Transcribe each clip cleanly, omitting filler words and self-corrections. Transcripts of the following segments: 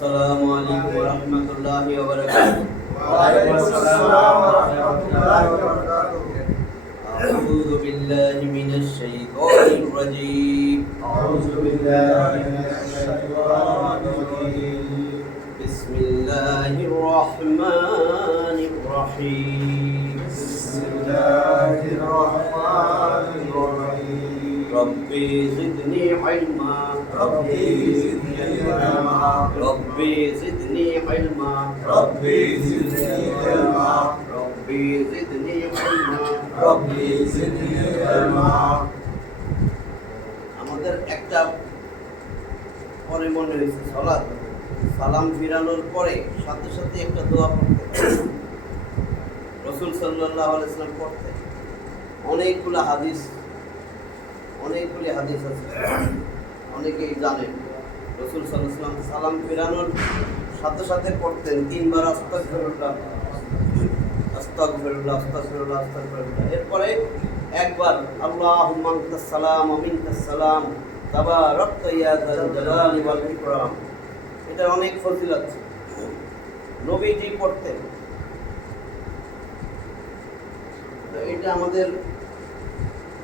السلام عليكم ورحمة الله وبركاته. وعليكم السلام ورحمة الله وبركاته. أعوذ بالله من الشيطان الرجيم. أعوذ بالله من الشيطان الرجيم. بسم الله الرحمن الرحيم. بسم الله الرحمن الرحيم. ربي زدني علما. ربي زدني علما. ربي زدني علما. ربي زدني علما. ربي زدني علما. ربي زدني علما. আমাদের একটা পরে মনে হয়েছে সালাত সালাম ফিরানোর পরে সাথে সাথে একটা দোয়া পড়তে রাসূল সাল্লাল্লাহু আলাইহি ওয়াসাল্লাম পড়তেন। অনেকগুলি হাদিস আছে, অনেকেই জানেন। রাসূল সাল্লাল্লাহু আলাইহি ওয়াসাল্লাম সালাম ফিরানোর সাথে সাথে পড়তেন তিনবার আস্তাগফিরুল্লাহ আস্তাগফিরুল্লাহ আস্তাগফিরুল্লাহ আস্তাগফিরুল্লাহ। এরপরে একবার আল্লাহুম্মা আনতাস সালাম ওয়া মিনকাস সালাম তাবারাকতা ইয়া যাল জালালি ওয়াল ইকরাম। এটা অনেক ফজিলত নবীজি পড়তেন। তো এটা আমাদের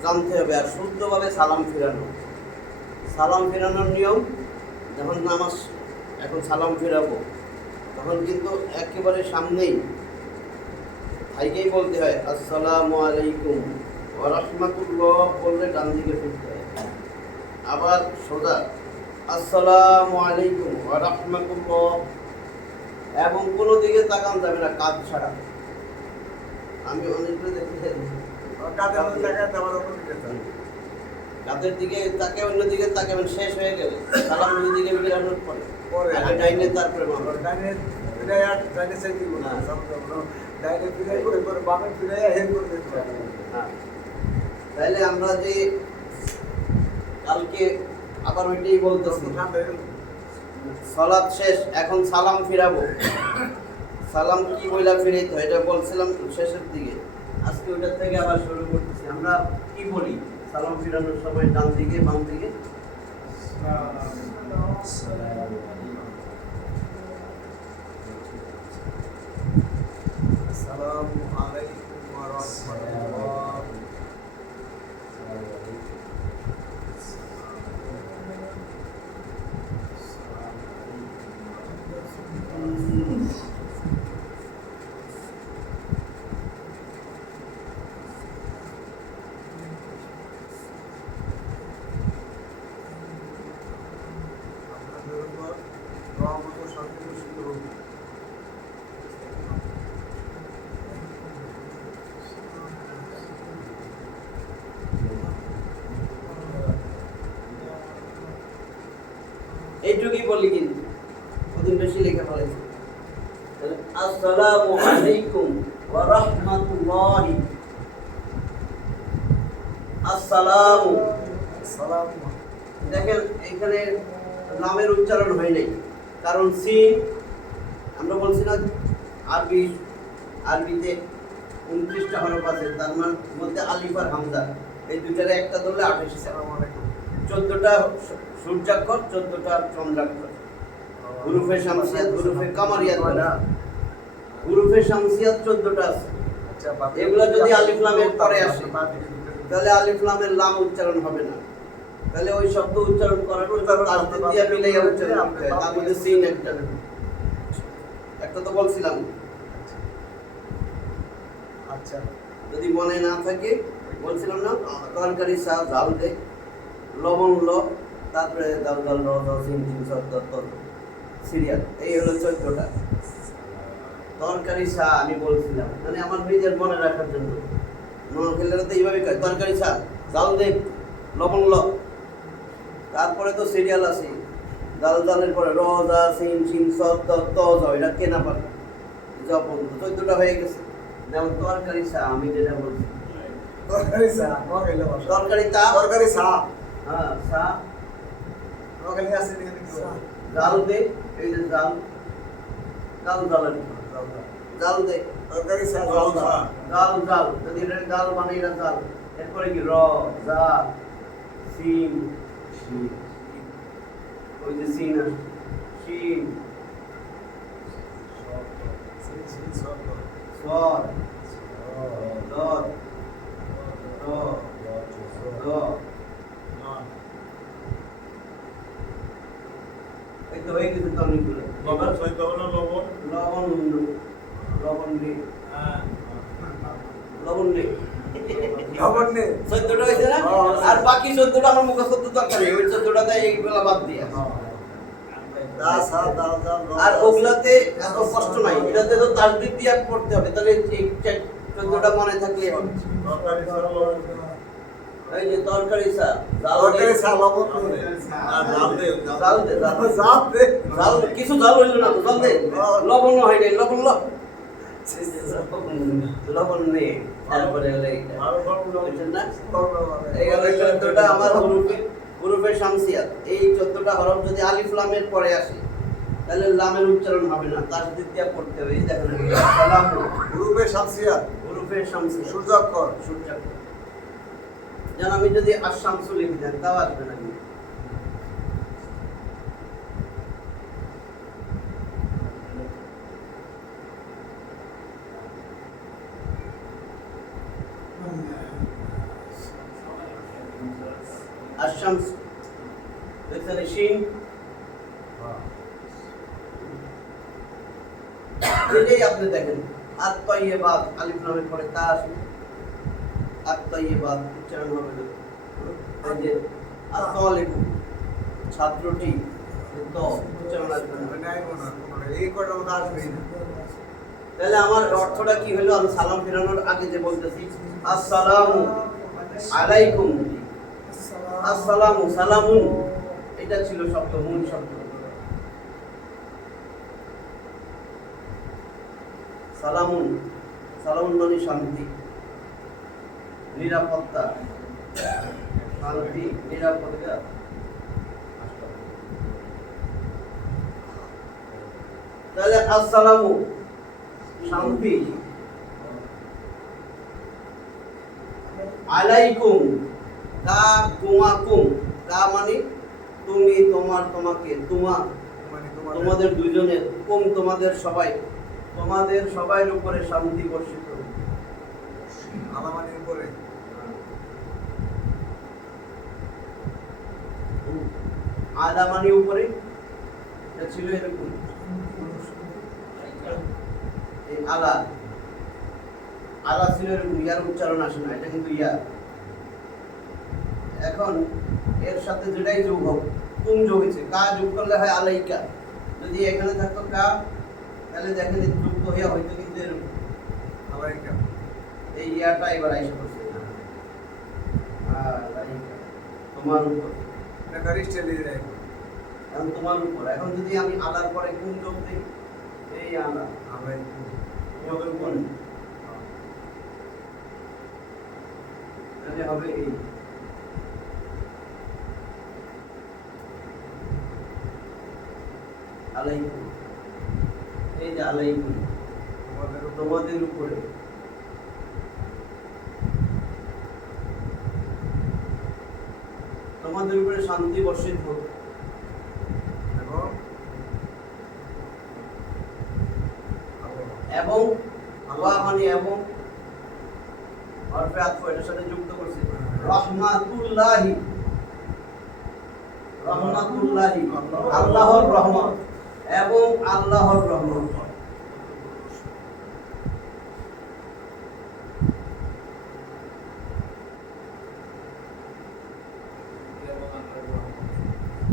জানতে হবে। আর শুদ্ধভাবে সালাম ফেরানোর নিয়ম, যখন নামাজ এখন সালাম ফেরাবো তখন কিন্তু একেবারে সামনেই ভাইকেই বলতে হয় আসসালামু আলাইকুম ওয়া রাহমাতুল্লাহ বললে ডান দিকে ফিরতে হয়। আবার সোজা আসসালামু আলাইকুম ওয়া রাহমাতুল্লাহ, এবং কোনো দিকে তাকান যাবে না কাঁধ ছাড়া। আমি অনেকগুলো দেখতে কাঁধের দিকে তাকে অন্য দিকে তাকাবেন, শেষ হয়ে গেলে সালাম ওই দিকে ফেরানোর পরে আগে ডাইনে তারপরে বামে। তাইলে আমরা যে কালকে আবার ওইটাই বলতেছি, সালাত শেষ, এখন সালাম ফিরাবো। সালাম কি বইলা ফিরাইতে হয় এটা বলছিলাম শেষের দিকে। আজকে ওইটার থেকে আবার শুরু করতেছি। আমরা কি বলি সালাম ফিরানোর সময়? ডান দিকে বাম দিকে আসসালামু আলাইকুম ওয়া রাহমাতুল্লাহ। এইটুকুই বলি, কিন্তু ওদিন বেশি লেখা ফেলেছি। আসসালামু আলাইকুম ওয়া রাহমাতুল্লাহি। আসসালামু, দেখেন এখানে নামের উচ্চারণ হয় নাই, কারণ সিন আমরা বলছি না আরবিতে 29টা হরফ আছে, তার মধ্যে আলিফ আর হামজা এই দুইটারে একটা ধরলে 28। 14টা সূর্যাক্ষর, 14টা চন্দ্রাক্ষর, হুরুফে শামসিয়াত, হুরুফে কামারিয়াত, হুরুফে শামসিয়াত 14টা আছে। এগুলো যদি আলিফ লামের পরে আসে তাহলে আলিফ লামের লাম উচ্চারণ হবে না। তাহলে ওই শব্দ উচ্চারণ করার তাসদীদ দিয়ে মিলাইয়া উচ্চারণ করতে হয়। তার মধ্যে সিন একটা তো বলছিলাম। আচ্ছা, যদি মনে না থাকে বলছিলাম না, তরকারি সা জাল দে, লবণ ল, তারপরে দাল দাল র দ সিন সিন স ত ত সিরিয়াল। এই হলো 14টা। তরকারি সা আমি বলছিলাম, মানে আমার নিজের মনে রাখার জন্য। নোয়াখালীরা তো এইভাবে কয় তরকারি সা জাল দে, লবণ ল, তারপরে তো সিরিয়াল আছে দাল দালের পরে র জা সিন সিন স ত ত জ, এটা কে না পারে যখন 14টা হয়ে গেছে। যেমন তরকারি সা আমি যেটা বলছি, তরকারি সা তরকারি তা তরকারি সা, হ্যাঁ সা ওখানে আছে দেখেন কি জাল দে, এই যে জাল জাল জালের জাল দে, তরকারি সা জাল সা জাল জাল, যদি এটা জাল মানে এটা জাল। এরপরে কি র জা সিন শিন, ওই যে সিন শিন সর দর দ দ এই তো হয়ে গেছে তো অনেকগুলো লবণ সইতে হবে না লবণ লবণ লবণ নেই লবণ নেই লবণ নেই। 14টা হয়েছে না আর বাকি 14টা আমার মুখস্থ দরকার নেই ওই 14টাতে এইগুলা বাদ দিয়ে দা সা দাল জাল র। আর ওগুলাতে এত কষ্ট নাই এটাতে তো তাসদিদ দিয়ে পড়তে হবে তাহলে এই 14টা মনে থাকলে হবে তরকারি ছাড়া লবণ এই যে তরকারি সা তরকারি সা লবণ নেই। আর জাল দে জাল দে জাল দে। জাল দে। জাল কিছু জাল হইল না তো জাল দে লবণ হয় নাই লবণ লবণ নেই তারপরে হলো এইটা আরো লবণ বুঝছেন না এই হলো 14টা আমার হুরুফে শামসিয়াত এই 14টা হরফ যদি আলিফ লামের পরে আসে তাহলে লামের উচ্চারণ হবে না তাসদিদ দিয়ে পড়তে হবে এই দেখেন সালাম রূপে শামসিয়া হুরুফে শামসিয়াত সূর্যাক্ষর। সূর্যাক্ষর যেন আমি যদি আশ-শামসু লিখে দেন তাও আসবে না কিন্তু। আশ-শামস দেখছেন এই শিন এটাই আপনি দেখেন আত-তাইয়্যিবাত আলিফ লামের পরে তা আসবে আত-তাইয়্যিবাত উচ্চারণ হবে না এই যে আত-তালিবু ছাত্রটি তো উচ্চারণ আসবে না মানে আইবো না কোনোটা। এই কয়টা মধ্যে আসবেই না। তাহলে আমার অর্থটা কি হলো আমি সালাম ফেরানোর আগে যে বলতেছি আসসালামু আলাইকুম আসসালামু সালামুন এটা ছিল শব্দ মূল শব্দ সালামুন সালামুন মানে শান্তি নিরাপত্তা শান্তি নিরাপত্তা তাহলে আসসালামু শান্তি আলাইকুম কা কুমাকুম কা মানে তুমি তোমার তোমাকে তোমা মানে তোমাদের দুইজনের কুম তোমাদের সবাই তোমাদের সবার উপরে শান্তি বর্ষিত হোক। আলামানির উপরে আলামানি উপরে এটা ছিল এরকম এই আলা আলা ছিল এরকম ইয়ার উচ্চারণ আসে না এটা কিন্তু ইয়া এখন এর সাথে যেটাই যোগ হোক কুম যোগ হয়েছে কা যোগ করলে হয় আলাইকা যদি এখানে থাকতো কা তাহলে দেখেন যুক্ত হইয়া হয়তো কিন্তু এরকম আলাইকা। এই ইয়াটা এবার আইসা করছে আলাইকা তোমার উপর এটা কারিস্টে লিয়ে রাখ। এখন তোমার উপর এখন যদি আমি আলার পরে কুম যোগ দিই এই আলা আলাইকুম। তোমাদের উপর তাহলে হবে এই আলাইকুম এই যে আলাইকুম তোমাদের উপর তোমাদের উপরে তোমাদের উপরে শান্তি বর্ষিত হোক এবং এবং আল্লাহ মানে এবং হরফে আতফ এটার সাথে যুক্ত করছে রহমাতুল্লাহি রহমাতুল্লাহি আল্লাহর রহমত এবং আল্লাহর রহমত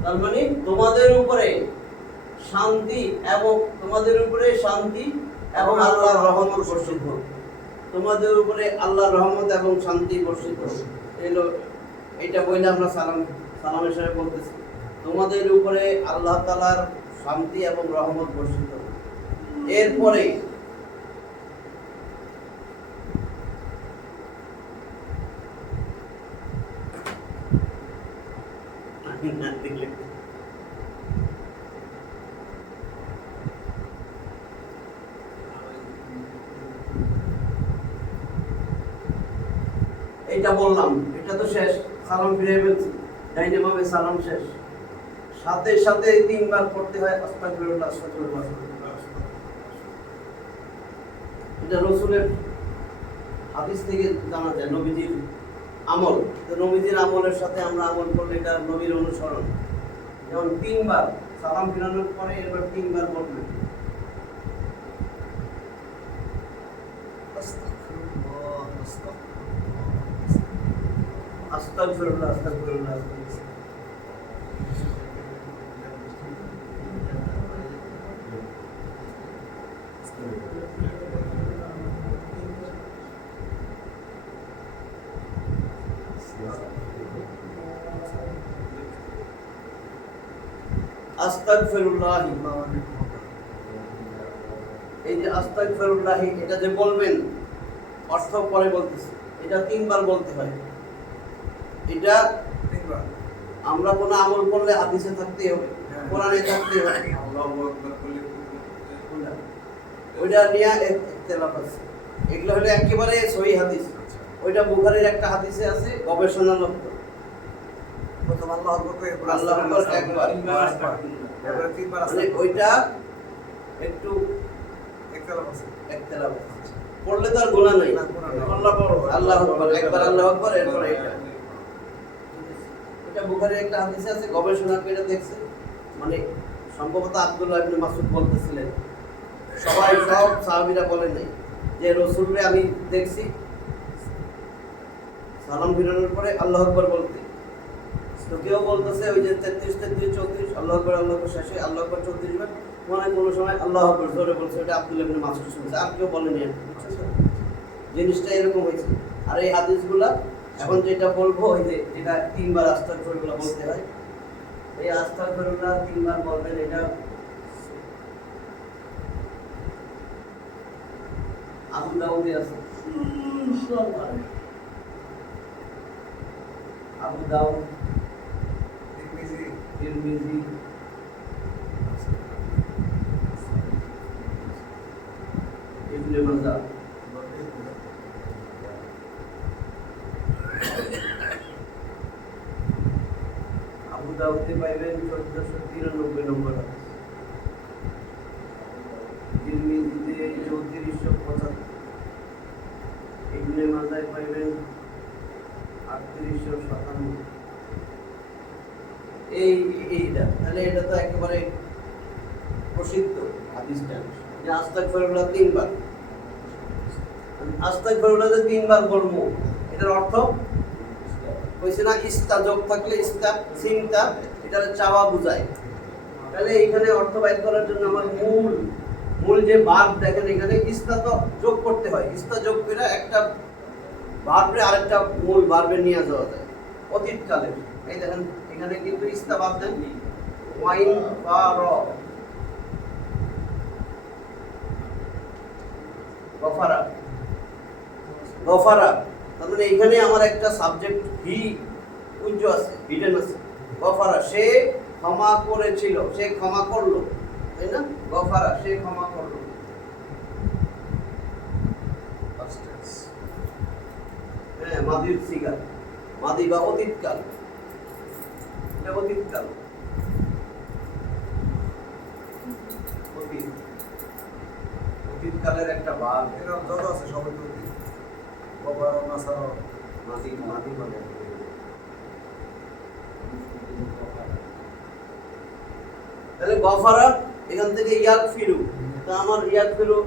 তার মানে তোমাদের উপরে শান্তি এবং তোমাদের উপরে শান্তি এবং আল্লাহর রহমত বর্ষিত হোক তোমাদের উপরে আল্লাহর রহমত এবং শান্তি বর্ষিত হোক এলো এটা বলে আমরা সালামের সাথে বলতেছি তোমাদের উপরে আল্লাহ তাআলার শান্তি এবং রহমত বর্ষিত হোক এরপরে এটা বললাম এটা তো শেষ সালাম ফিরে ফেলছি ডাইনে ভাবে সালাম শেষ সাথে সাথে তিনবার পড়তে হয় আস্তাগফিরুল্লাহ আস্তাগফিরুল্লাহ এটা এটা রসুলের হাদিস থেকে জানা যায়, নবীজির আমল। তো নবীজির আমলের সাথে আমরা আমল করলে এটা নবীর অনুসরণ। যেমন 3 বার সালাম ফিরানোর পরে এবার 3 বার বলবেন আস্তাগফিরুল্লাহ, আস্তাগফিরুল্লাহ, আস্তাগফিরুল্লাহ। আস্তাগফিরুল্লাহ, এই যে আস্তাগফিরুল্লাহ এটা যে বলবেন অর্থ পরে বলতেছি, এটা 3 বার বলতে হয়। এটা তিনবার। আমরা কোনো আমল করলে হাদিসে থাকতেই হবে, কোরআনে থাকতেই হবে। আল্লাহু আকবার বলে ওইটা নিয়ে ইখতিলাফ আছে। এগুলো হলো একেবারে সহিহ হাদিস। ওইটা বুখারীর একটা হাদিসে আছে, গবেষণালব্ধ। প্রথম আল্লাহু আকবার করে এরপর আল্লাহু আকবার একবার, এরপর তিনবার মানে ওইটা একটু একতলাপ আছে। ইখতিলাফ আছে। পড়লে তো আর গুনাহ নাই। না, গুনাহ নাই। আল্লাহ পড়ো, আল্লাহু আকবার একবার, আল্লাহু আকবার এরপর এটা। এটা বুখারীর একটা হাদিসে আছে, গবেষণা করে দেখছে। মানে সম্ভবত আব্দুল্লাহ ইবনে মাসউদ বলতেছিলেন, সব সাহাবীরা বলেন নাই যে রাসূলকে আমি দেখছি সালাম ফিরানোর পরে আল্লাহু আকবার বলতে। তো কেউ বলতেছে ওই যে 33 34 আল্লাহু আকবার, আল্লাহু আকবার শেষে আল্লাহু আকবার 34 বার, মানে কোনো সময় আল্লাহু আকবার জোরে বলছে। এটা আব্দুল্লাহ ইবনে মাসউদ শুনছে, আর কেউ বলেনি। জিনিসটা এরকম হয়েছে। আর এই হাদিসগুলা এখন যেটা বলবো, ওই যে যেটা 3 বার আস্তাগফিরুল্লাহ বলতে হয়, এই আস্তাগফিরুল্লাহ 3 বার বলবেন। এটা আবু দাউদে আছে, আবু দাউদ, তিরমিজি, ইবনে মাজাহ। আবু দাউদে পাইবেন 1493 নম্বর হাদিস, তিরমিজিতে 3475, ইবনে মাজাহ পাইবেন 3857। এইটা তাহলে এটা তো একেবারে প্রসিদ্ধ হাদিসটা যে আস্তাগফিরুল্লাহ 3 বার। আস্তাগফিরুল্লাহ 3 বার বলবো, এটার অর্থ কইছে না, ইস্তা যোগ থাকলে ইস্তা সিনটা এটা চাওয়া বোঝায়। তাহলে এখানে অর্থ বাইর করার জন্য আমার মূল যে ভার্ব দেখেন, এখানে ইস্তা তো যোগ করতে হয়। ইস্তা যোগ করে একটা ভার্বে আরেকটা মূল ভার্বে নিয়ে যাওয়া যায় অতীতকালে। এই দেখেন এখানে কিন্তু ইস্তা ভার্ব দেন ওয়াইন বা র, গফারা, গফারা। তার মানে এখানে আমার একটা সাবজেক্ট হি উজ্জ আছে, হিডেন আছে। গফারা, সে ক্ষমা করেছিল, সে ক্ষমা করলো, তাই না? গফারা, সে ক্ষমা করলো। হ্যাঁ, মাদির সিগা, মাদি বা অতীতকাল, এটা অতীতকাল, অতীতকালের একটা ভাগ। এরকম যত আছে সবই তো বাবা নাসারা মাদি মাদি বলে। তাহলে গফারা এখান থেকে ইয়াগফিরু, তা আমার ইয়াগফিরু,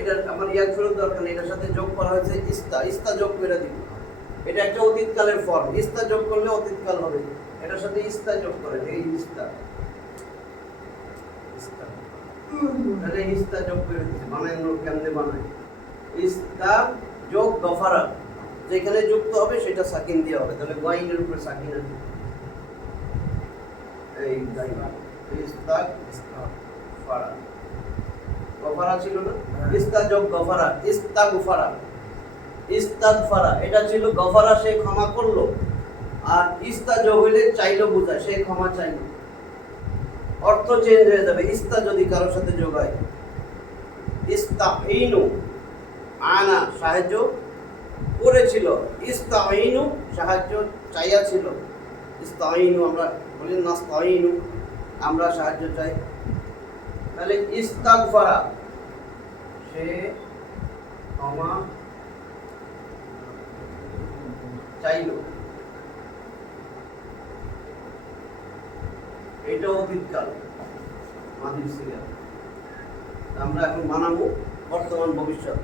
এটা আমার ইয়াগফিরু দরকার নেই, এটার সাথে যোগ করা হয়েছে ইস্তা, ইস্তা যোগ করে দিব। এটা একটা অতীতকালের ফর্ম, ইস্তা যোগ করলে অতীতকাল হবে। এটার সাথে ইস্তা যোগ করেন, এই ইস্তা, তাহলে ইস্তা যোগ করে দিচ্ছি। বানানো কেমনে বানায়? ইস্তা যোগ গফারা, যেখানে যুক্ত হবে সেটা সাকিন দেওয়া হবে। তাহলে ওয়াইনের উপরে সাকিন আছে, এই জায়গা ইস্তাগফারা, গফারা ছিল না, ইস্তা যোগ গফারা, ইস্তাগফারা, ইস্তাগফারা, এটা ছিল গফারা, সে ক্ষমা করলো। আর ইস্তা যোগ হইলে চাইলো বোঝায়, সে ক্ষমা চাইলো, অর্থ চেঞ্জ হয়ে যাবে। ইস্তা যদি কারোর সাথে যোগ হয়, ইস্তাঈনু, আনা সাহায্য করেছিল, ইস্তাঈনু সাহায্য চাইয়া ছিল। ইস্তাঈনু আমরা বলি নাস্তাঈনু, আমরা সাহায্য চাই। তাহলে ইস্তাগফারা সে ক্ষমা চাইল। এটা অতীতকাল মাদির সিগা। আমরা এখন বানাবো বর্তমান ভবিষ্যৎ।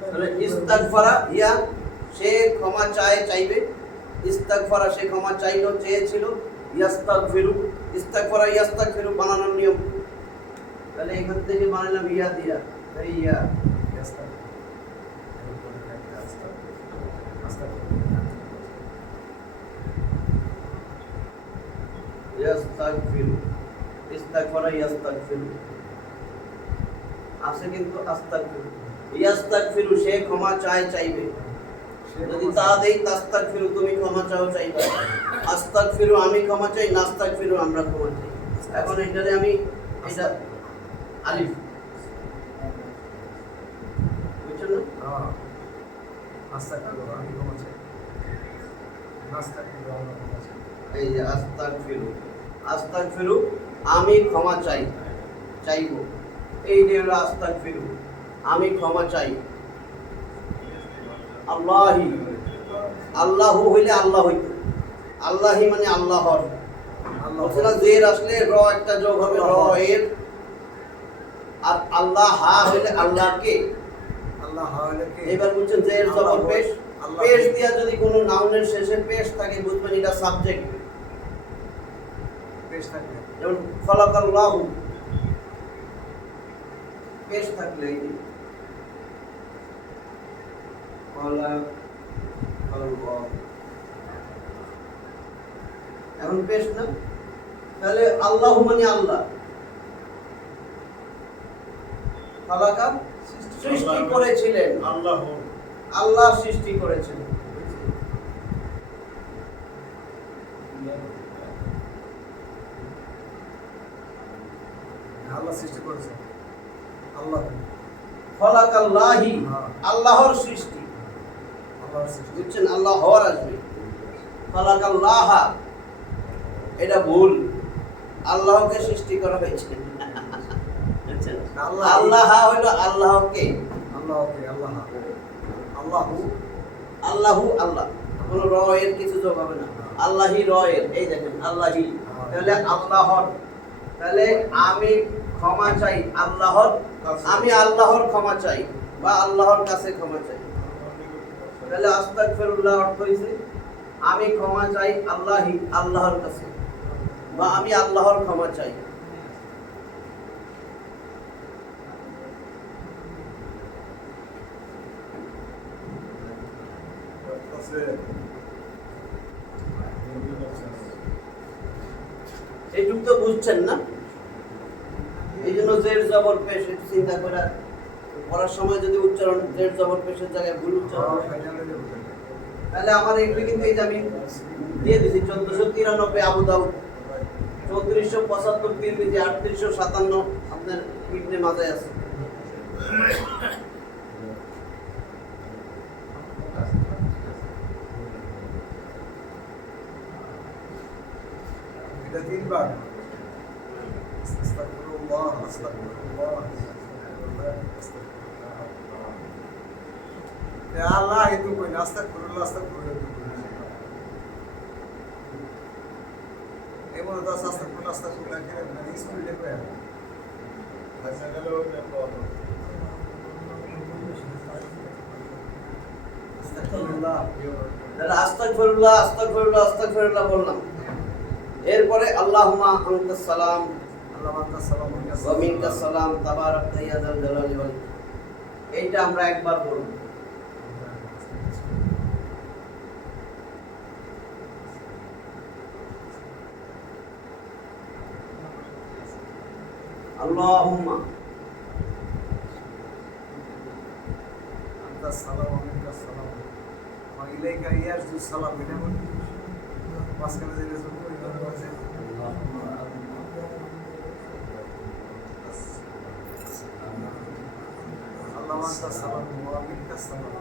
তাহলে ইস্তাগফারা ইয়া সে ক্ষমা চাইবে, ইস্তাগফারা সে ক্ষমা চাইলো চেয়েছিল, ইয়াস্তাগফিরু ইস্তাগফারা ইয়াস্তাগফিরু বানানোর নিয়ম। তাহলে এখান থেকে বানালাম ইয়া দিয়া, তাই ইয়া ইয়াস্তাগফিরু ইস্তাগফারা ইয়াস্তাগফিরু আছে কিন্তু আস্তাগফিরু। ইয়াস্তাগফিরু সে ক্ষমা চাইবে। যদি তা দেই তাস্তাগফিরু তুমি ক্ষমা চাইবে। আস্তাগফিরু আমি ক্ষমা চাই, নাস্তাগফিরু আমরা ক্ষমা চাই। এখন এটারে আমি এটা আলিফ বুঝছেন না? আস্তাগফিরু আমি ক্ষমা চাই, নাস্তাগফিরু আমরা ক্ষমা চাই। এই যে আস্তাগফিরু আমি ক্ষমা চাইবো। এই যে হলো আস্তাগফিরু আমি ক্ষমা চাই। আল্লাহি আল্লাহু হইলে আল্লাহ হইতো, আল্লাহি মানে আল্লাহর। বলছিল জের আসলে র একটা যোগ হবে র এর, আর আল্লাহ হা হইলে আল্লাহকে। আল্লাহ হইলে কে? এবার বুঝছেন জের জবর পেশ, পেশ দিয়া যদি কোনো নাউনের শেষে পেশ থাকে বুঝবেন এটা সাবজেক্ট। পেশ থাকে যেমন খালাকাল্লাহু পেশ থাকলে এই যে খালাকাল্লাহ এখন পেশ না, তাহলে আল্লাহু মানে আল্লাহ, খালাকা সৃষ্টি করেছিলেন, আল্লাহ সৃষ্টি করেছিলেন। আল্লাহ সৃষ্টি করেছেন, আল্লাহ খালাকাল্লাহি আল্লাহর সৃষ্টি, আল্লাহর সৃষ্টি। বুঝছেন আল্লাহ হওয়ার আসবে। খালাকাল্লাহা এটা ভুল, আল্লাহকে সৃষ্টি করা হয়েছে। বুঝছেন আল্লাহ হইল আল্লাহকে, আল্লাহকে আল্লাহ, আল্লাহু আল্লাহু আল্লাহ, কোন র এর কিছু যোগ হবে না। আল্লাহি র এর, এই দেখেন আল্লাহি, তাহলে আল্লাহর। তাহলে আমি ক্ষমা চাই আল্লাহর, আমি আল্লাহর ক্ষমা চাই বা আল্লাহর কাছে ক্ষমা চাই। তাহলে আস্তাগফিরুল্লাহ অর্থ হইছে আমি ক্ষমা চাই আল্লাহি আল্লাহর কাছে বা আমি আল্লাহর ক্ষমা চাই। এইটুক তো বুঝছেন না? এই জন্য জের জবর পেশ চিন্তা করে পড়ার সময় যদি উচ্চারণ জের জবর পেশের জায়গায় ভুল উচ্চারণ তাহলে আমার এগুলি কিন্তু এই যে আমি দিয়ে দিচ্ছি 1493 আবু দাউদ, 3475 তিরমিজি, 3857 আপনার ইবনে মাজাহ আছে। এটা তিনবার আস্তাগফিরুল্লাহ আস্তাগফিরুল্লাহ আস্তাগফিরুল্লাহ আস্তাগফিরুল্লাহ। আল্লাহ কিন্তু কই না, আস্তাগফিরুল্লাহ আস্তাগফিরুল্লাহ। এমন তো আস্তাগফিরুল্লাহ আস্তাগফিরুল্লাহ কে মানে স্কুলে কই না ভাষা গেল আস্তাগফিরুল্লাহ, তাহলে আস্তাগফিরুল্লাহ আস্তাগফিরুল্লাহ আস্তাগফিরুল্লাহ বললাম। এরপরে আল্লাহুম্মা আনতাস সালাম আল্লাহ আনতাস সালাম ওয়া মিনকাস সালাম তাবারাকতা ইয়া যাল জালালি ওয়াল, এইটা আমরা একবার বলব। আল্লাহুম্মা আনতাস সালাম ওয়া মিনকাস সালাম ওয়া ইলাইকা ইয়ারজুস সালাম। এটা বল মাসখানে যে রেজু কই না আছে আল্লাহ আনতাস সালাম ওয়া মিনকাস সালাম।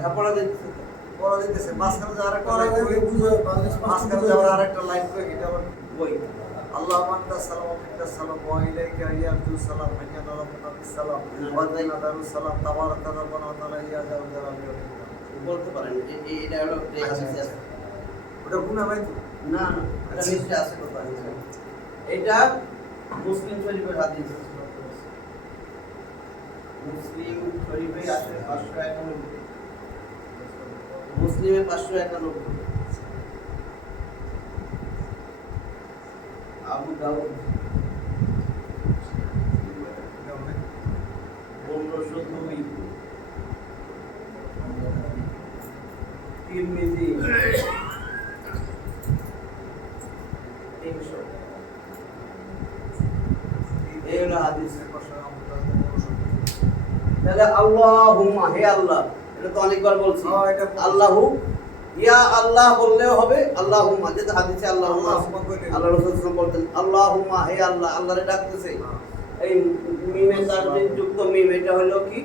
হ্যাঁ পড়া দিতেছে তো। পড়া দিতেছে মাঝখানে যে আরেকটা পড়া লাইন দিতে কই বুঝো, বাংলাদেশ মাঝখানে যে আবার আরেকটা লাইন কই এটা আবার বই আল্লাহ মান্তা সালাম মিন্তা সালাম ওয়া ইলাইকা ইয়ারদু সালাম হাইয়া নালামুনা বিস সালাম ওয়া দাইনা দারুস সালাম তাবারাকা রাব্বানা ওয়া তাআলা ইয়া জাল জালালি ওয়াল ইকরাম। বলতে পারেন এটা হলো এই হাদিসে আছে। ওটা গুনাহ নাই তো? না না এটা নিশ্চয়ই আছে কথা এটা মুসলিম শরীফের হাদিস মুসলিম শরীফে আছে 591 মুসলিমে 591 আবু দাউদ 1502 তিরমিজি 300 এই হলো হাদিস। তাহলে আল্লাহুম্মা হে আল্লাহ এটা তো অনেকবার বলছি হ্যাঁ, এটা বলছি। আল্লাহু ইয়া আল্লাহ বললেও হবে আল্লাহুম্মা যেটা হাদিসে আল্লাহুম্মা আল্লাহুম্মা বললে। আল্লাহ রাসূল সাল্লাল্লাহু আলাইহি ওয়াসাল্লাম বলতেন আল্লাহুম্মা হে আল্লাহ আল্লাহরে ডাকতেছে এই মিমে তাসদিদ যুক্ত মিম এটা হলো কি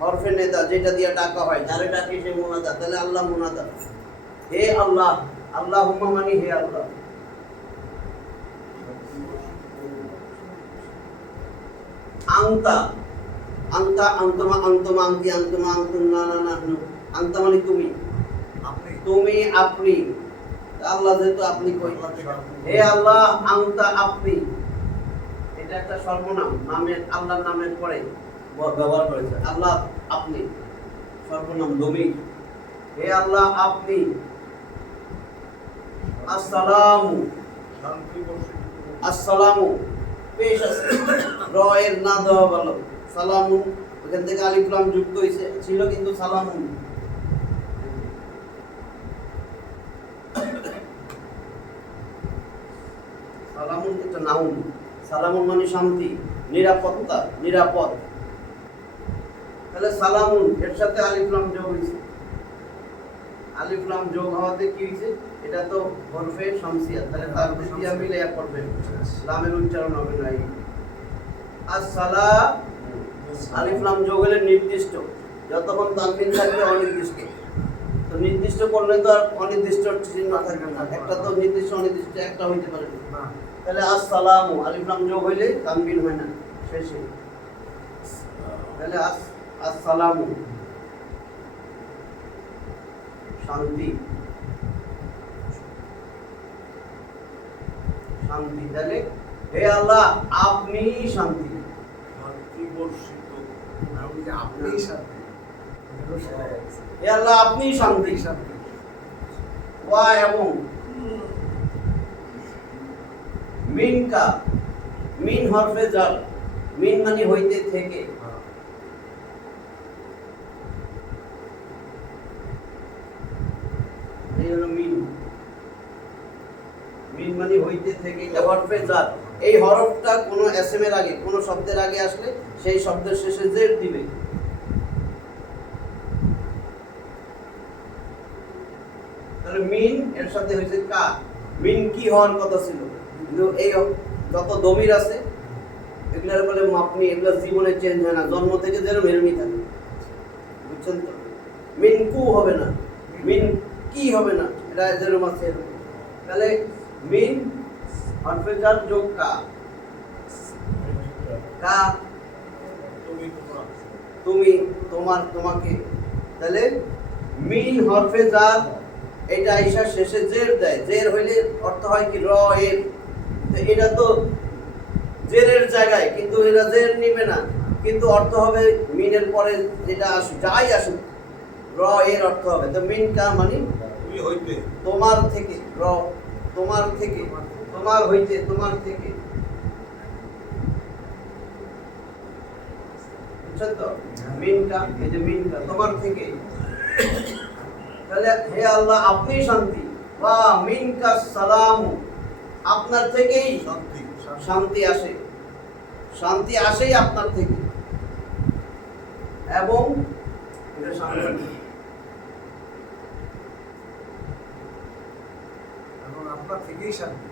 হরফে নেদা যেটা দিয়ে ডাকা হয় যারে ডাকে সে মুনাদা তাহলে আল্লাহ মুনাদা হে আল্লাহ আল্লাহুম্মা মানে হে আল্লাহ আনতা আনতা আনতুমা আনতুমা আনতি আনতুমা আনতুন্না না নাহনু আনতা মানে তুমি আপনি তুমি আপনি আল্লাহ যেহেতু আপনি কই হে আল্লাহ আনতা আপনি এটা একটা সর্বনাম নামের আল্লাহর নামের পরে ব্যবহার করেছে আল্লাহ আপনি সর্বনাম ডোমিন হে আল্লাহ আপনি আসসালামু শান্তি বর্ষিত আসসালামু পেশ আছে র এর না দেওয়া ভালো সালামু ওখান থেকে আলিফ লাম যুক্ত হয়েছে ছিল কিন্তু সালামু সালামুন একটা নাউন সালামুন মানে শান্তি নিরাপত্তা নিরাপদ তাহলে সালামুন এর সাথে আলিফ লাম যোগ হয়েছে আলিফ লাম যোগ হওয়াতে কি হয়েছে এটা তো হরফে শামসিয়া তাহলে তার দ্বিতীয় মিলে এক করবে লামের উচ্চারণ হবে না এই আসসালা আলিফ লাম যোগ হলে নির্দিষ্ট যতক্ষণ তানবিন থাকবে অনির্দিষ্ট তো নির্দিষ্ট করলে তো আর অনির্দিষ্ট চিহ্ন থাকবে না একটা তো নির্দিষ্ট অনির্দিষ্ট একটা হইতে পারে না না তাহলে আসসালামু আলিফ লাম যোগ হইলে তানবিন হয় না শেষে তাহলে আসসালামু শান্তি শান্তি তাহলে হে আল্লাহ আপনি শান্তি শান্তি বর্ষিত আমি যে আপনি শান্তি হে আল্লাহ আপনি শান্তি শান্তি ওয়া এবং মিনকা মিন হরফে জার মিন মানে হইতে থেকে এই হলো মিন মিন মানে হইতে থেকে এটা হরফে জার এই হরফটা কোনো এসএম এর আগে কোনো শব্দের আগে আসলে সেই শব্দের শেষে জের দিবে তাহলে মিন এর সাথে হইছে কা মিন কি হওয়ার কথা ছিল কিন্তু এই যত দমির আছে এগুলার বলে মাপনি এগুলা জীবনে চেঞ্জ হয় না জন্ম থেকে যেরকম এরকমই থাকে বুঝছেন তো মিন কু হবে না মিন কি হবে না এটা যেরকম আছে এরকম তাহলে মিন হরফে জার যোগ কা কা তুমি তোমরা তুমি তোমার তোমাকে তাহলে মিন হরফে জার এটা আইসা শেষে জের দেয় জের হইলে অর্থ হয় কি র এর তো এটা তো জেরের জায়গায় কিন্তু এরা জের নিবে না কিন্তু অর্থ হবে মিনের পরে যেটা আসুক যাই আসুক র এর অর্থ হবে তো মিন কা মানে তুমি হইতে তোমার থেকে র তোমার থেকে তোমার হইতে তোমার থেকে বুঝছেন তো মিনকা এই যে মিনকা তোমার থেকে তাহলে হে আল্লাহ আপনি শান্তি ওয়া মিনকা সালাম আপনার থেকেই শান্তি শান্তি আসে শান্তি আসেই আপনার থেকে এবং এটা শান্তি এবং আপনার থেকেই শান্তি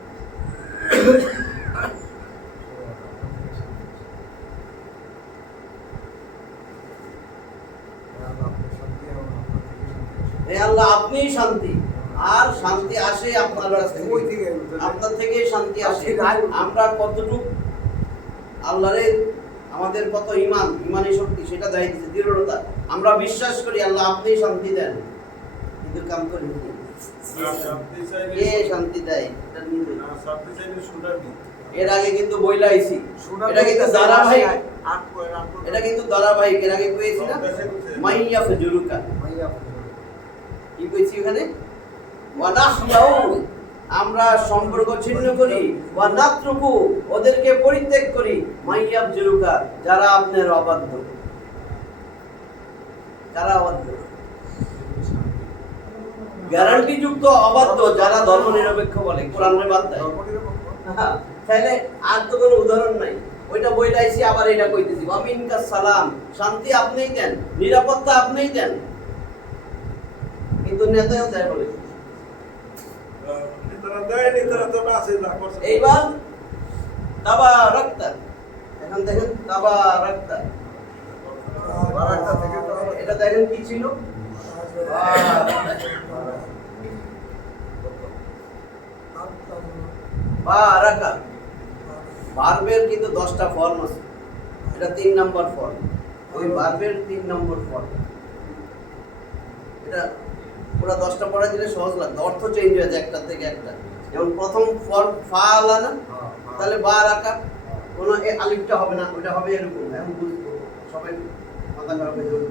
আপনি শান্তি এবং হে আল্লাহ আপনিই শান্তি, আর শান্তি আসে আপনার কাছ থেকে, ওই থেকে আপনার থেকেই শান্তি আসে। আর সেই আমরা কতটুকু আল্লাহরে, আমাদের কত ইমানি শক্তি সেটা দেখাই দিচ্ছে, দৃঢ়তা। আমরা বিশ্বাস করি আল্লাহ আপনিই শান্তি দেন, কিন্তু কাম করি না। শান্তি চাইলে কে শান্তি দেয় এটা নিজে। না, শান্তি চাইলে শুনাবি। এর আগে কিন্তু বইলা আইছি, এটা কিন্তু ধারাবাহিক, এটা কিন্তু ধারাবাহিক। এর আগে কইছি না মাইয়া ফজুরুকা, কি কইছি ওখানে, ওয়ানাহলাউ, আমরা সম্পর্ক ছিন্ন করি, ওয়ানাত্রুকু, ওদেরকে পরিত্যাগ করি, মাইয়া ফজুরুকা, যারা আপনার অবাধ্য, যারা অবাধ্য, গ্যারান্টি যুক্ত অবাধ্য, যারা ধর্ম নিরপেক্ষ বলে, কোরআনের বাদ দেয়। হ্যাঁ, তাহলে আর তো কোনো উদাহরণ নাই। ওইটা বইলাইছি, আবার এটা কইতেছি, ওয়ামিনকা সালাম, শান্তি আপনিই দেন, নিরাপত্তা আপনিই দেন, কিন্তু নেতাও দেয় বলে। নেতারা দেয়, নেতারা তো আছে, যা করছে। এইবার তাবারাকতা, এখন দেখেন তাবারাকতা, এটা দেখেন কি ছিল, বারাকা। ভার্বের কিন্তু 10টা ফর্ম আছে, এটা 3 নম্বর ফর্ম, ওই ভার্বের 3 নম্বর ফর্ম। এটা পুরো 10টা পড়া দিলে সহজ লাগবে, অর্থ চেঞ্জ হয়ে যায় একটা থেকে একটা। যেমন প্রথম ফর্ম ফাআলা না, তাহলে বারাকা, কোনো আলিফটা হবে না, ওটা হবে এরকম। এখন বুঝবো, সবাই মাথা খারাপ হয়ে যাবে,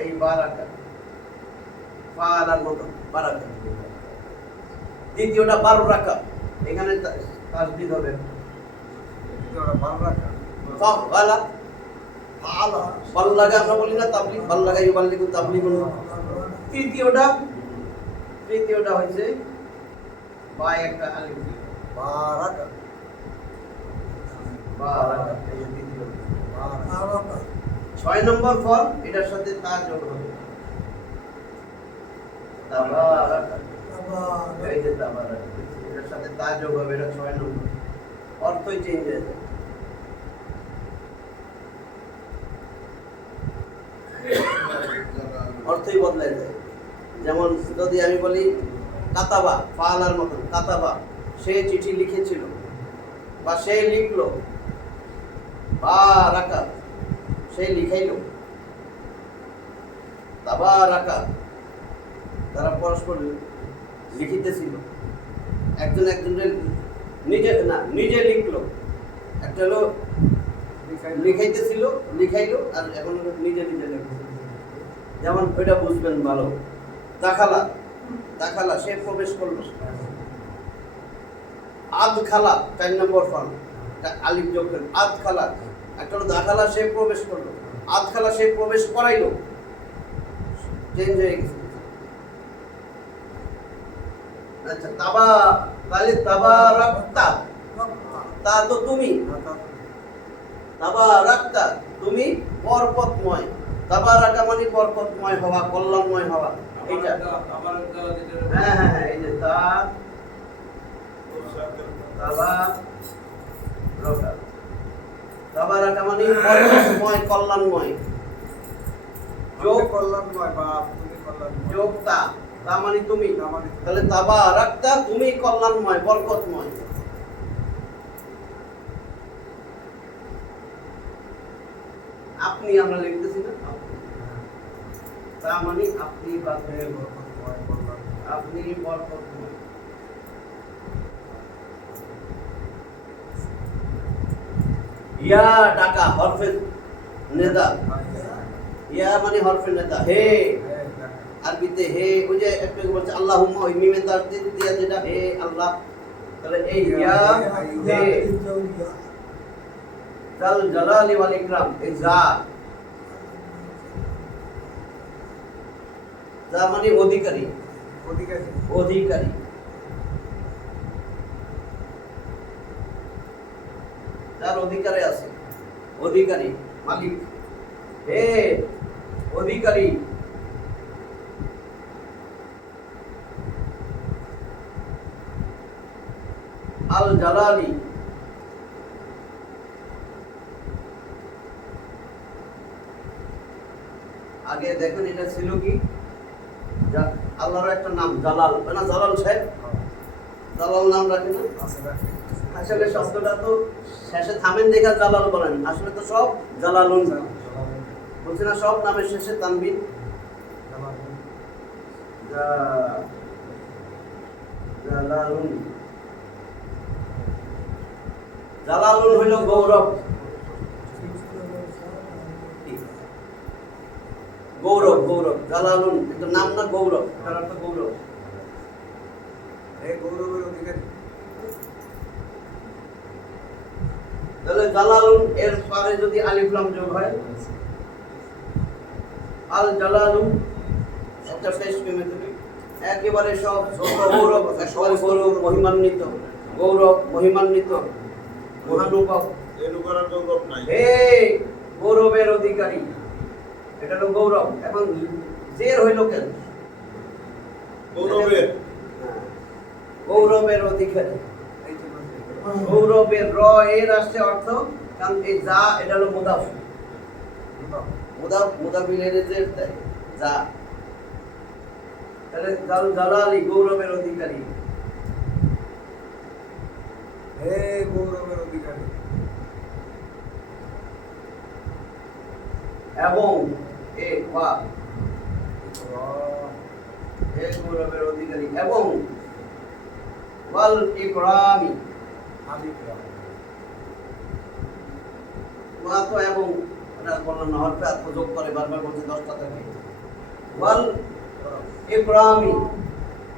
এই বারাকা, ফাআলার মতো বারাকা। দ্বিতীয়টা বাররাকা, এখানে তাসদিদ হবে, ফাআলা, বাল্লাগা আমরা বলি না, তাবলীগ, বাল্লাগা ইউবাল্লিগু তাবলীগুন। তৃতীয়টা হইছে বা একটা আলিফ, বারাকা, বারাকা, এই যে তৃতীয়। 6 নম্বর ফর্ম, এটার সাথে তা যোগ হবে, তাবারাকা, এই যে তাবারাকা, এটার সাথে তা যোগ হবে, এটা 6 নম্বর। অর্থই চেঞ্জ হয়ে যায়। অর্থই বদলায় যায়। যেমন যদি আমি বলি কাতাবা, ফাআলার মতো, কাতাবা, সে চিঠি লিখেছিল বা সে লিখলো, বারাকা, সে লিখাইলো, তাবারাকা, তারা পরস্পর লিখিতেছিল, একজন একজনের নিজে লিখলো, একটা হলো লিখাইতেছিল, লিখাইলো, আর এখন নিজে লিখতেছিল। যেমন ওইটা বুঝবেন ভালো, দাখালা, দাখালা, সে প্রবেশ করলো। আদখালা 4 নম্বর ফর্ম, আলিফ যোগ করে আদখালা, একটা হলো দাখালা, সে প্রবেশ করলো, আদখালা, সে প্রবেশ করাইলো, চেঞ্জ হয়ে গেছে। আচ্ছা, তাহলে তাবারাকতা, তা তো তুমি, তাবারাকতা, তুমি বরকতময়, তাবারাকা মানে বরকতময় হওয়া, কল্যাণময় হওয়া, এইটা। হ্যাঁ হ্যাঁ হ্যাঁ, এই যে তাবারাকা মানে বরকতময়, কল্যাণময়। যোগ কল্যাণময় বা তুমি কল্যাণময়, যোগ তা মানে তুমি, তাহলে তাবারাকতা, তুমি কল্যাণময়, বরকতময়। আপনি আমরা লিখতেছি না, তা মানে আপনি বা আপনি বরকতময়। ইয়া ডাকা, হরফে নেদা, ইয়া মানে হরফে নেদা, হে আরবিতে হে, ওই যে একটা বলছে আল্লাহুম্মা, ওই মিমে তাসদিদ দিয়া যেটা হে আল্লাহ, তাহলে এই ইয়া হে, জাল জালালি ওয়াল ইকরাম, এই যা, যা মানে অধিকারী, অধিকারী। যার অধিকারে আছে, অধিকারী, মালিক, হে অধিকারী। আল জালালি, আগে দেখেন এটা ছিল কি, আল্লাহর একটা নাম জালাল, না জালাল সাহেব জালাল নাম রাখে না? আসলে শব্দটা তো শেষে থামেন দেখা জালাল বলেন, আসলে তো সব জালালুন বলছি না, সব নামের শেষে তানবিন। জালালুন, জালালুন হইল গৌরব, গৌরব গৌরব। জালালুন কিন্তু নাম না, গৌরব, এটার অর্থ গৌরব। এই গৌরবের অধিকারী। তাহলে জালালুন এর পরে যদি আলিফ লাম যোগ হয়, আল জালালু একটা শেষ কেমে তুমি একেবারে সব গৌরব, একেবারে গৌরব মহিমান্বিত, গৌরব মহিমান্বিত, মহানুভব, এর উপরে গৌরব নাই। হে গৌরবের অধিকারী, এটা হলো গৌরব। এখন জের হইল কেন? গৌরবের হ্যাঁ, গৌরবের অধিকারী, গৌরবের র এর আসছে অর্থ, কারণ এই যা এটা হলো মুদাফ, মুদাফিলের যে দেয় যা, তাহলে জালালি গৌরবের অধিকারী, হে গৌরবের অধিকারী। এবং এ ওয়া হে গৌরবের অধিকারী, এবং ওয়াল ইকরামি, ওয়া তো এবং এটা বর্ণনা হরফে আত্ম যোগ করে, বারবার বলছে 10টা থাকে। ওয়াল ইকরামি,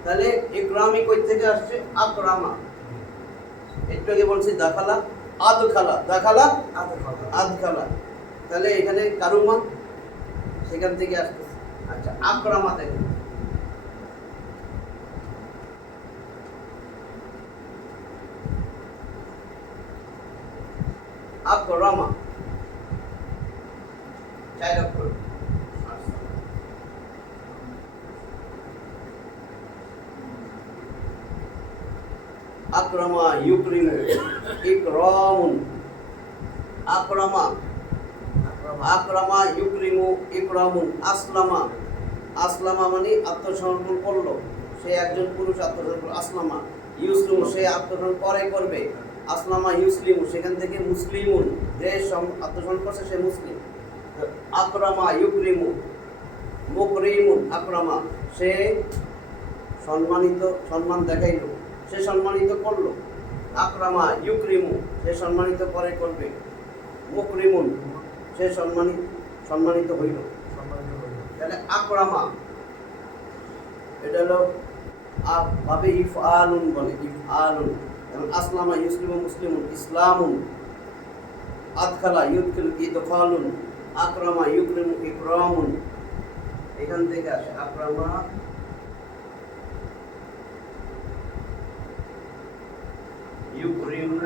তাহলে ইকরামি কই থেকে আসছে? আকরামা, একটু আগে বলছি দাখালা আদখালা, দাখালা আদখালা, তাহলে এখানে কারুমা সেখান থেকে আসতেছে। আচ্ছা, আকরামা থেকে আকরামা, 4 অক্ষর। আকরামা ইউকরিমু, ইকরামুন, আকরামা, আকরামা ইউকরিমু ইকরামুন। আসলামা, আসলামা মানে আত্মসমর্পণ করলো, সে একজন পুরুষ আত্মসমর্পণ করলো। আসলামা ইউসলিমু, সে আত্মসমর্পণ পরে করবে। আসলামা ইউসলিমু, সেখান থেকে মুসলিমুন, যে আত্মসমর্পণ করছে সে মুসলিম। আকরামা ইউকরিমু, মুকরিমুন, আকরামা সে সম্মানিত, সম্মান দেখাইলো, সে সম্মানিত করলো। আকরামা ইউকরিমু, সে সম্মানিত পরে করবে। মুকরিমুন, সে সম্মানিত হইল। তাহলে আকরামা এটা হলো ভাবে ইফআলুন বলে, ইফআলুন। এবং আসলামা ইউসলিমু মুসলিমুন, ইসলামুন। আদখালা ইউদখিলু ইদখালুন। আকরামা ইউকরিমু ইকরামুন, এখান থেকে আসে আকরামা ইউকরিমু,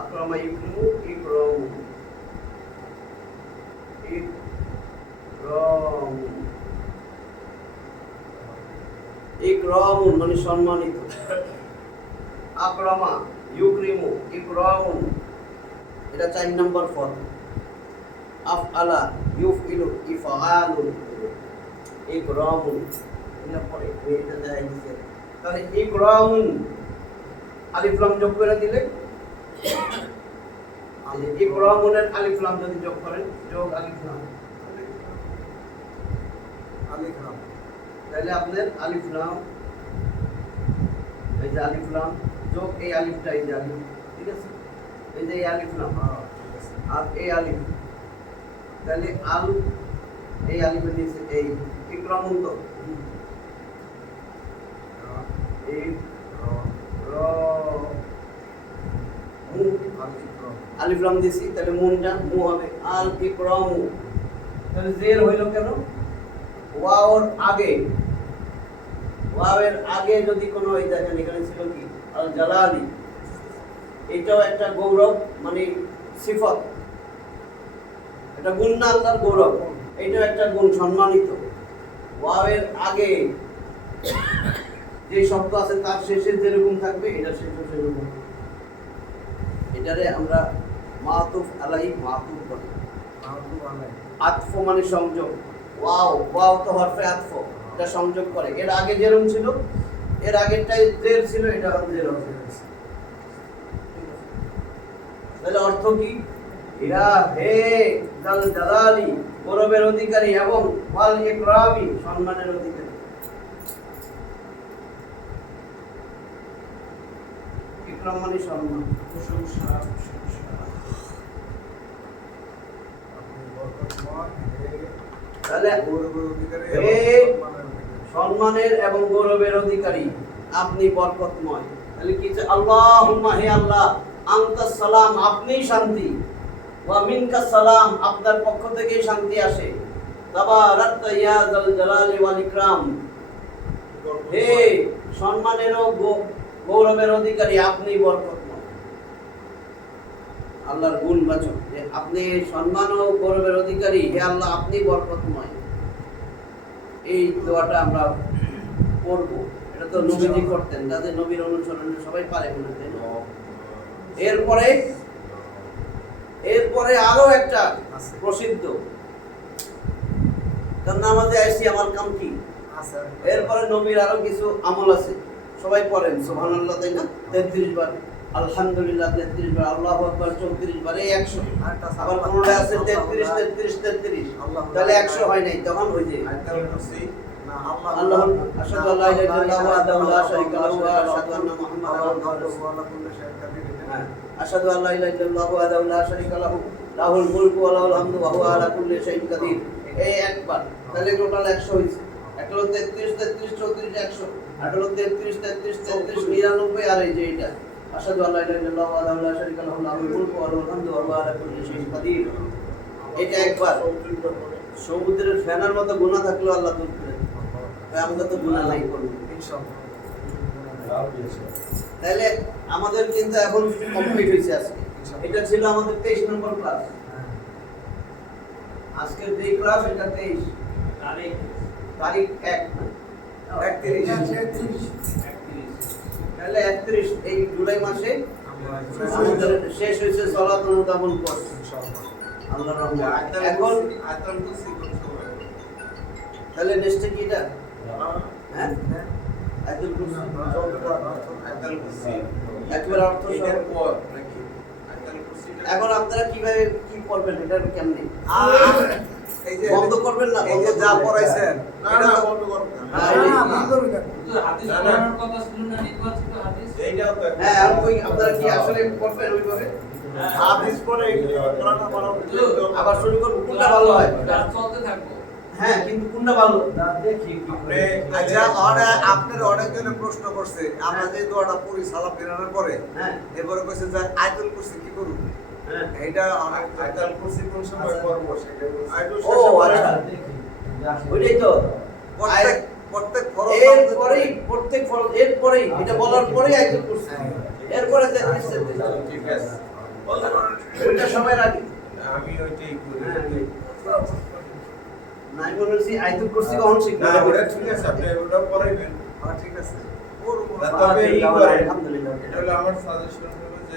আকরামা ইউকরিমু ইকরামু, ইকরামু, ইকরামুন মানে সম্মানিত। আকরামা ইউকরিমু ইকরামুন, এটা 4 নম্বর পদ। আফআলা ইউফইলু ইফআলুন, ইকরামুন, এটা পরে এটা দেয় দিছে। তাহলে ইকরামুন আলিফ লাম যোগ করে দিলে, ইকরামুনের আলিফ লাম যদি যোগ করেন, যোগ আলিফ লাম, তাহলে আপনার আলিফ লাম, এই যে আলিফ লাম যোগ এই আলিফটা, এই যে আলিফ, ঠিক আছে, এই যে এই আলিফ লাম আর এই আলিফ, তাহলে আল এই আলিফের নিচে এই ইকরামুন, তো এই র মু আলিফ লাম দিছি, তাহলে মুনটা মু হবে, আল ইকরামু। তাহলে জের হইল কেন? ওয়াওর আগে, ওয়াওয়ের আগে যদি কোনো, এই দেখেন এখানে ছিল কি আল জালালি, এটাও একটা গৌরব মানে সিফত, এটা গুণ না, আল্লাহর গৌরব, এটাও একটা গুণ, সম্মানিত। ওয়াওয়ের আগে যে শব্দ আছে তার শেষে যেরকম থাকবে, এটা শেষে সেরকম। এটারে আমরা মাতুফ আলাই মাতুফ বলি, আতফ মানে সংযোগ। ওয়াও, ওয়াও তো হরফে আতফ, এটা সংযোগ করে। এর আগে যেরকম ছিল, এর আগেরটাই জের ছিল, এটা এখন জের হবে। তাহলে অর্থ কি? ইয়া হে জাল জালালি, গৌরবের অধিকারী, এবং ওয়াল ইকরামি, সম্মানের অধিকারী। ইকরাম মানে সম্মান, প্রশংসা, তাহলে হে সম্মানের এবং গৌরবের অধিকারী, আপনি বরকতময়। তাহলে কি যে আল্লাহুম্মা, হে আল্লাহ, আনতাস সালাম, আপনিই শান্তি, ওয়া মিনকাস সালাম, আপনার পক্ষ থেকেই শান্তি আসে। তাবারাকতা ইয়া যাল জালালি ওয়াল ইকরাম, হে সম্মানের ও গৌরবের অধিকারী, আপনি বরকতময়। আল্লাহর গুণবাচক যে আপনি সম্মান ও গৌরবের অধিকারী, হে আল্লাহ আপনি বরকতময়। এই দোয়াটা আমরা পড়বো। এটা তো নবীজি করতেন, যাদের নবীর অনুসরণে সবাই পারে মনে হয়। এরপরে আরো একটা প্রসিদ্ধ, তার নামাজে আইসি আমার কাম কি। এরপরে নবীর আরো কিছু আমল আছে, সবাই পড়েন সুবহানাল্লাহ, তাই না? 33 বার, আলহামদুলিল্লাহ 33 বার, আল্লাহু আকবার 34 বার, এই 100। আবার কোনটা আছে 33 33 33, তাহলে 100 হয় নাই, তখন হই যায় আল্লাহ আশহাদু আল্লা ইলাহা ইল্লাল্লাহু ওয়াহদাহু লা শারীকা লাহু ওয়া আশহাদু আন্না মুহাম্মাদান আবদুহু ওয়া রাসূলুহু। আশহাদু আল্লা ইলাহা ইল্লাল্লাহু ওয়াহদাহু লা শারীকা লাহু লাহুল মুলকু ওয়া লাহুল হামদু ওয়া হুয়া আলা কুল্লি শাইইন কাদির, এই একবার। তাহলে টোটাল 100 হইছে। একটা হলো 33 33 34 100, আর হলো 33 33 33 99, আর এই যে এটা আশহাদু আল্লা ইলাহা ইল্লাল্লাহু ওয়াহদাহু লা শারীকা লাহু লাহুল মুলকু ওয়া লাহুল হামদু ওয়া হুয়া আলা কুল্লি শাইইন কাদির, এটা একবার। সমুদ্রের ফেনার মতো গুনাহ থাকলেও আল্লাহ দূর করে দেন। আমরা তো গুনাহ নাই করব ইনশাআল্লাহ। তাহলে আমাদের কিন্তু এখন কমপ্লিট হয়েছে আজকে। এটা ছিল আমাদের 23 নম্বর ক্লাস। আজকের যে ক্লাস, এটা 23 তারিখ 1 31। তাহলে 31 এই জুলাই মাসে আমাদের শেষ হয়েছে সালাতুল মুতামুল কোর্স ইনশাআল্লাহ, আল্লাহর রহমতে। এখন তাহলে নেক্সট কি এটা? হ্যাঁ, আয়াতুল কুরসি একবার অর্থ সহ নাকি আয়াতুল কুরসি। এখন আপনারা কিভাবে কি করবেন, এটা কেমনে? এই যে বন্ধ করবেন না, বন্ধ যা পড়াইছেন এটা তো বন্ধ করবেন না। হাদিস পড়ানোর কথা শুনুন না, নির্বাচিত হাদিস এইটাও তো। হ্যাঁ, আর কই আপনারা কি আসলে করবেন ওইভাবে? হাদিস পড়ে কোরআন পড়া আবার শুরু করব, কোনটা ভালো হয়? চলতে থাকবো। হ্যাঁ, কিন্তু কোনটা ভালো দেখি কি করে। আচ্ছা, আপনার অনেকজনে প্রশ্ন করছে, আমরা যে দোয়াটা পড়ি সালাম ফেরানোর পরে, হ্যাঁ, এবারে কইছে যে আয়াতুল কুরসি কি করব? হ্যাঁ, এইটা অনেক আয়াতুল কুরসি কোন সময় করব সেটা আয়াতুল ও আচ্ছা, ওইটাই তো প্রত্যেক ফরজ প্রত্যেক ফরজ এরপরেই এটা বলার পরেই আয়াতুল কুরসি, এরপরে 33 ঠিক আছে। ওইটা সময়ের আগে আমি ওইটাই করি। নাই মনে হচ্ছে আয়াতুল কুরসি কখন শিখবে? না, ওটা ঠিক আছে, আপনি ওটা পড়াইবেন। ঠিক আছে, করব। তবে এই করেন, আলহামদুলিল্লাহ। এটা হলো আমার সাজেশন হলো যে